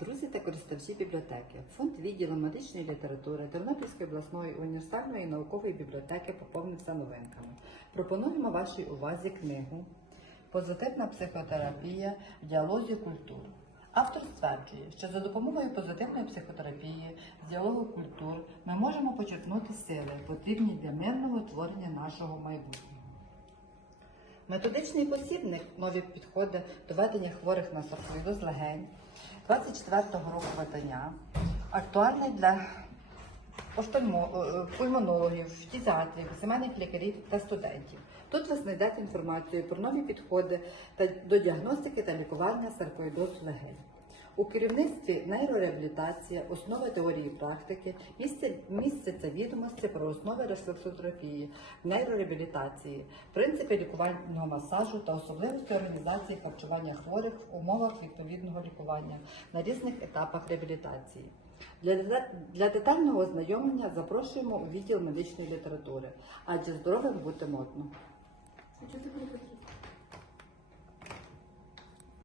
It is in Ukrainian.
Друзі та користувачі бібліотеки, фонд відділу медичної літератури Тернопільської обласної універсальної наукової бібліотеки поповнився новинками. Пропонуємо вашій увазі книгу Позитивна психотерапія в діалозі культур. Автор стверджує, що за допомогою позитивної психотерапії діалогу культур ми можемо почерпнути сили, потрібні для мирного творення нашого майбутнього. Методичний посібник нові підходи до ведення хворих на саркоїдоз легень 24-го року видання, актуальний для офтальмо- е, пульмонологів, фтізіатрів, сімейних лікарів та студентів. Тут ви знайдете інформацію про нові підходи до діагностики та лікування саркоїдозу легень. У керівництві нейрореабілітація, основи теорії практики, містяться відомості про основи рефлексотерапії, нейрореабілітації, принципи лікувального масажу та особливості організації харчування хворих в умовах відповідного лікування на різних етапах реабілітації. Для, для детального ознайомлення запрошуємо у відділ медичної літератури, адже здоровим бути модно.